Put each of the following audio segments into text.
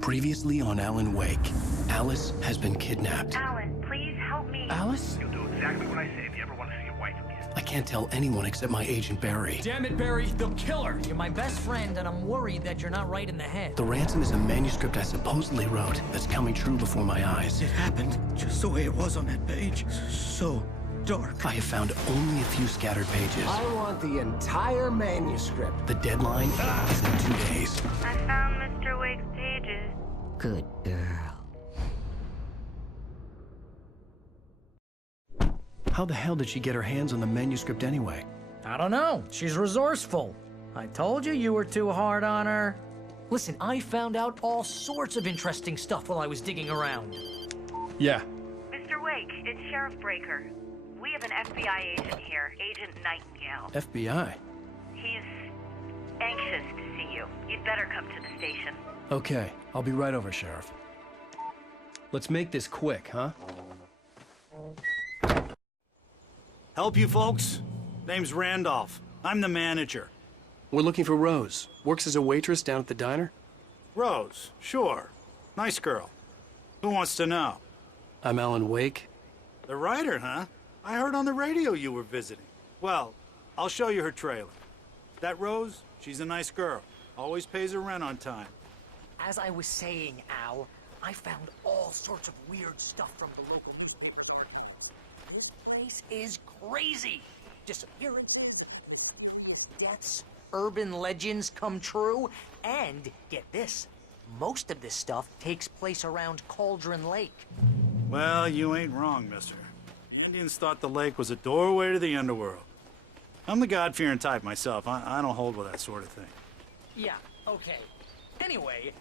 Previously on Alan Wake, Alice has been kidnapped. Alan, please help me. Alice? You'll do exactly what I say if you ever want to see your wife again. I can't tell anyone except my agent Barry. Damn it, Barry, they'll kill her. You're my best friend, and I'm worried that you're not right in the head. The ransom is a manuscript I supposedly wrote that's coming true before my eyes. It happened just the way it was on that page. So dark. I have found only a few scattered pages. I want the entire manuscript. The deadline is in 2 days. I found Mr. Wake's pages. Good girl. How the hell did she get her hands on the manuscript anyway? I don't know. She's resourceful. I told you were too hard on her. Listen, I found out all sorts of interesting stuff while I was digging around. Yeah. Mr. Wake, it's Sheriff Breaker. We have an FBI agent here, Agent Nightingale. FBI? He's anxious to see you. You'd better come to the station. Okay, I'll be right over, Sheriff. Let's make this quick, huh? Help you folks? Name's Randolph. I'm the manager. We're looking for Rose. Works as a waitress down at the diner. Rose, sure. Nice girl. Who wants to know? I'm Alan Wake. The writer, huh? I heard on the radio you were visiting. Well, I'll show you her trailer. That Rose, she's a nice girl. Always pays her rent on time. As I was saying, Al, I found all sorts of weird stuff from the local newspapers. This place is crazy. Disappearance, deaths, urban legends come true, and get this, most of this stuff takes place around Cauldron Lake. Well, you ain't wrong, mister. The Indians thought the lake was a doorway to the underworld. I'm the God-fearing type myself. I don't hold with that sort of thing. Yeah, okay. Anyway,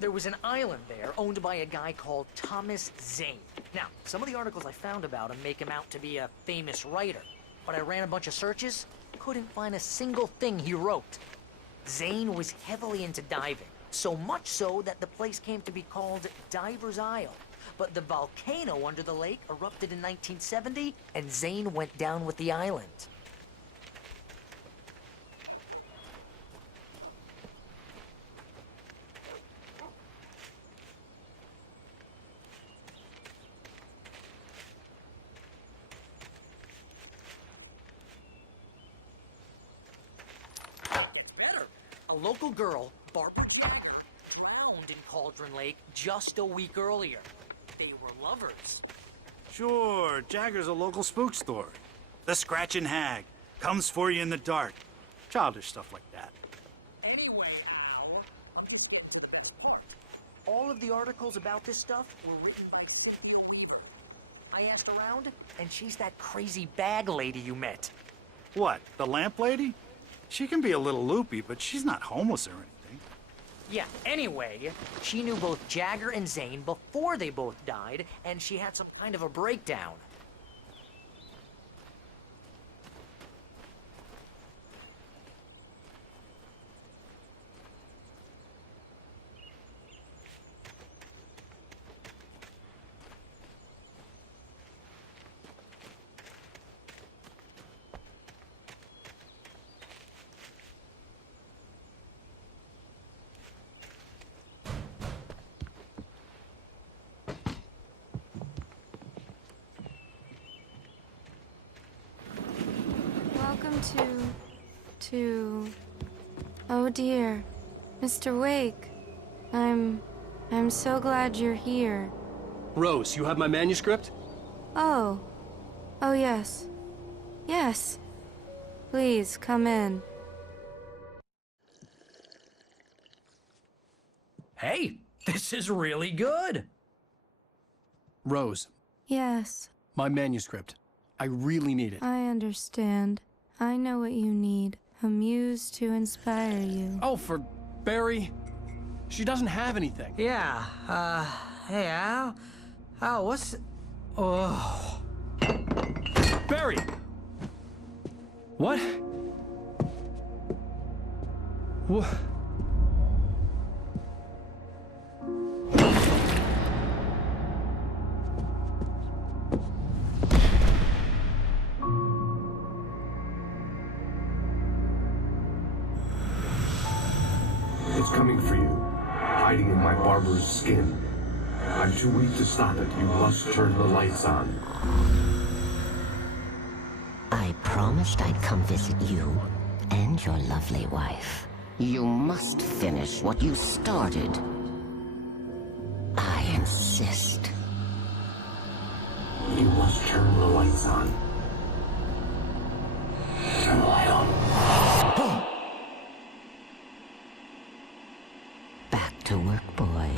there was an island there owned by a guy called Thomas Zane. Now, some of the articles I found about him make him out to be a famous writer, but I ran a bunch of searches, couldn't find a single thing he wrote. Zane was heavily into diving, so much so that the place came to be called Diver's Isle. But the volcano under the lake erupted in 1970, and Zane went down with the island. A local girl, Barbara, drowned in Cauldron Lake just a week earlier. They were lovers. Sure, Jagger's a local spook story. The Scratching Hag comes for you in the dark. Childish stuff like that. Anyway, Al, all of the articles about this stuff were written by... I asked around, and she's that crazy bag lady you met. What, the lamp lady? She can be a little loopy, but she's not homeless or anything. Yeah, anyway, she knew both Jagger and Zane before they both died, and she had some kind of a breakdown. Welcome oh dear, Mr. Wake. I'm so glad you're here. Rose, you have my manuscript? Oh yes. Yes. Please, come in. Hey, this is really good. Rose, Yes, my manuscript. I really need it. I understand. I know what you need. A muse to inspire you. Oh, for Barry? She doesn't have anything. Yeah, hey, Al? Al, what's... Oh... Barry! What? What? It's coming for you, hiding in my barbed his skin. I'm too weak to stop it. You must turn the lights on. I promised I'd come visit you and your lovely wife. You must finish what you started. I insist. You must turn the lights on. Turn the light on. Back to work, boy.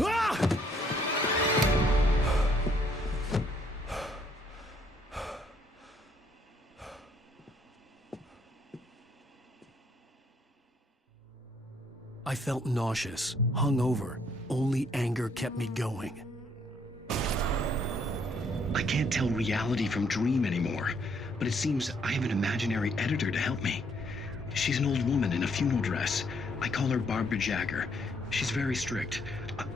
I felt nauseous, hungover. Only anger kept me going. I can't tell reality from dream anymore, but it seems I have an imaginary editor to help me. She's an old woman in a funeral dress. I call her Barbara Jagger. She's very strict.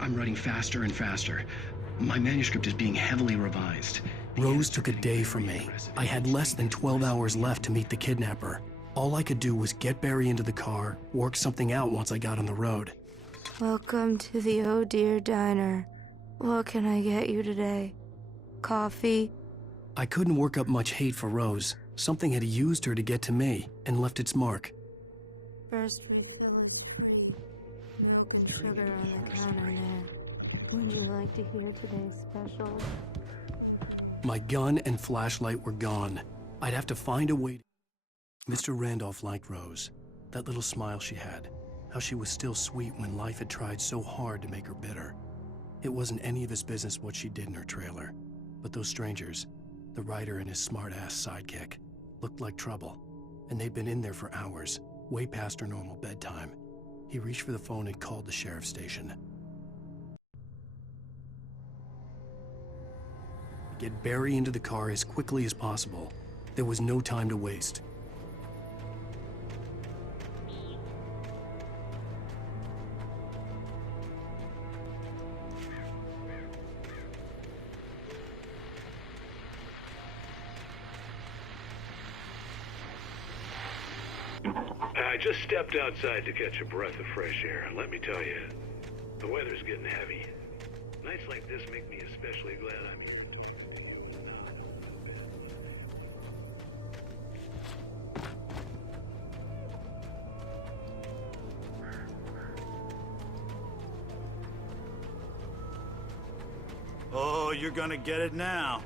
I'm writing faster and faster. My manuscript is being heavily revised. Rose took a day from me. I had less than 12 hours left to meet the kidnapper. All I could do was get Barry into the car, work something out once I got on the road. Welcome to the Oh Dear Diner. What can I get you today? Coffee? I couldn't work up much hate for Rose. Something had used her to get to me and left its mark. First, milk and sugar on the counter there. Would you like to hear today's special? My gun and flashlight were gone. I'd have to find a way. Mr. Randolph liked Rose. That little smile she had. How she was still sweet when life had tried so hard to make her bitter. It wasn't any of his business what she did in her trailer. But those strangers, the writer and his smart-ass sidekick, looked like trouble. And they'd been in there for hours, way past her normal bedtime. He reached for the phone and called the sheriff's station. Get Barry into the car as quickly as possible. There was no time to waste. I just stepped outside to catch a breath of fresh air, and let me tell you, the weather's getting heavy. Nights like this make me especially glad I'm here. Oh, you're gonna get it now.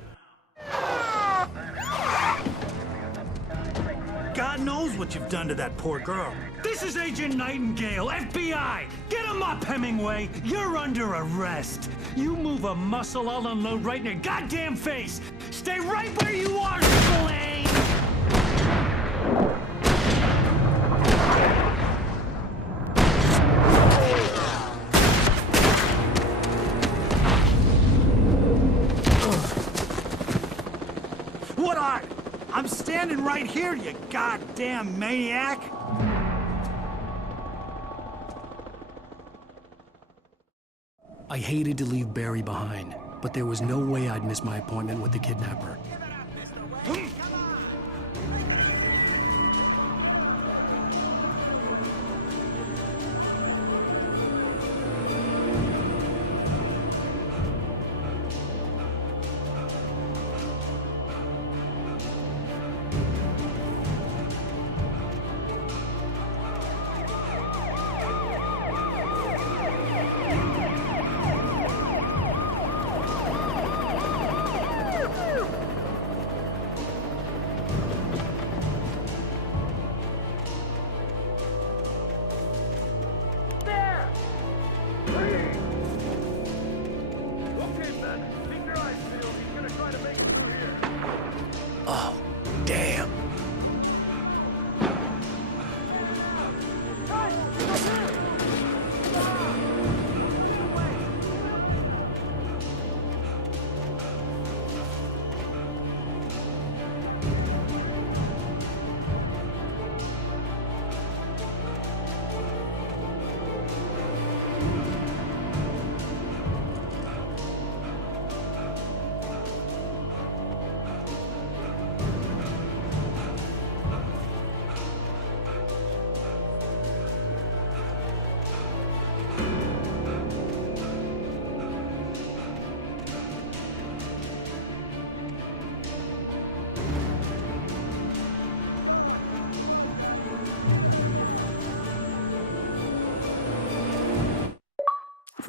God knows what you've done to that poor girl. This is Agent Nightingale, FBI! Get him up, Hemingway! You're under arrest! You move a muscle, I'll unload right in your goddamn face! Stay right where you are, Spillane! What are? I'm standing right here, you goddamn maniac! I hated to leave Barry behind, but there was no way I'd miss my appointment with the kidnapper.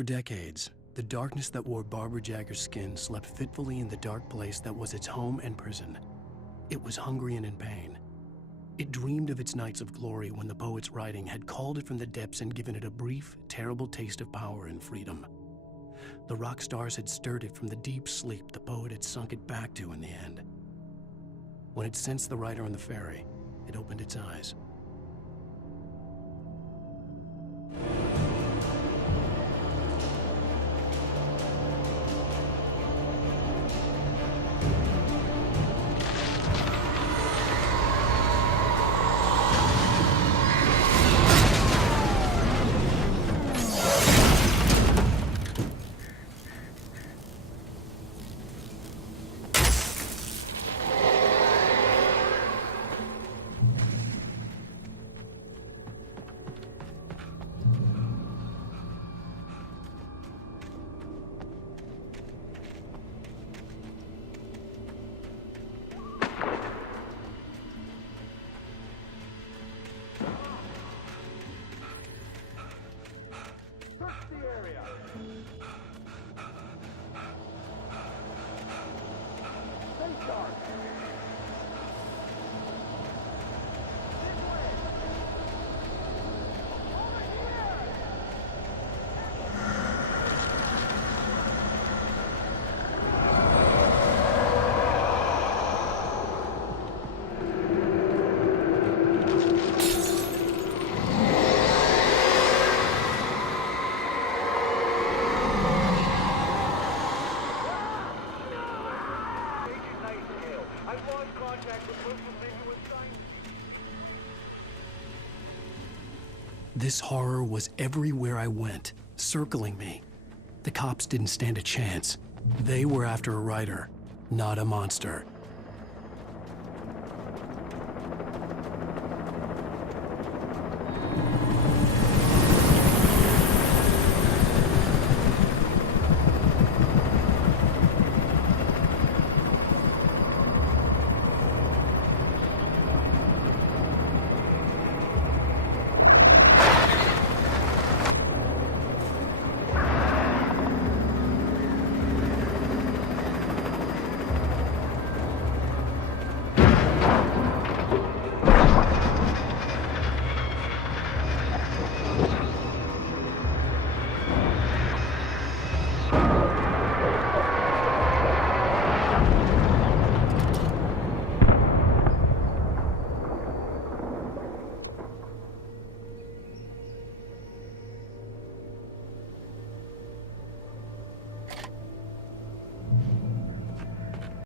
For decades, the darkness that wore Barbara Jagger's skin slept fitfully in the dark place that was its home and prison. It was hungry and in pain. It dreamed of its nights of glory when the poet's writing had called it from the depths and given it a brief, terrible taste of power and freedom. The rock stars had stirred it from the deep sleep the poet had sunk it back to in the end. When it sensed the writer on the ferry, it opened its eyes. This horror was everywhere I went, circling me. The cops didn't stand a chance. They were after a writer, not a monster.